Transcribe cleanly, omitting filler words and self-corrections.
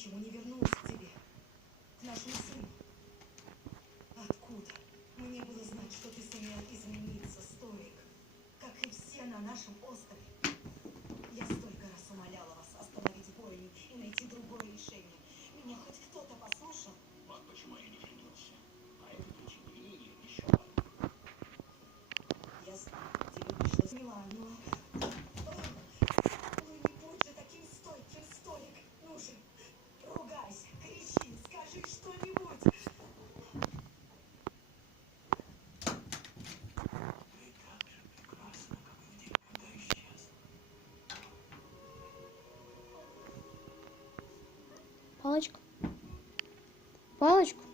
почему не вернулась к тебе, к нашему сыну? Откуда? Мне было знать, что ты сумел измениться, Стоик, как и все на нашем острове. Я столько раз умоляла вас остановить бойню и найти другое решение. Меня хоть кто-то послушал? Вот почему я не женился. По этой причине и еще по одной. Я знаю, тебе пришлось Милану. Ну не будь же таким стойким, Стоик. Ну же, ругайся, кричи, скажи что-нибудь. Ты так же прекрасна, как и в день, когда исчез. Палочку. Палочку.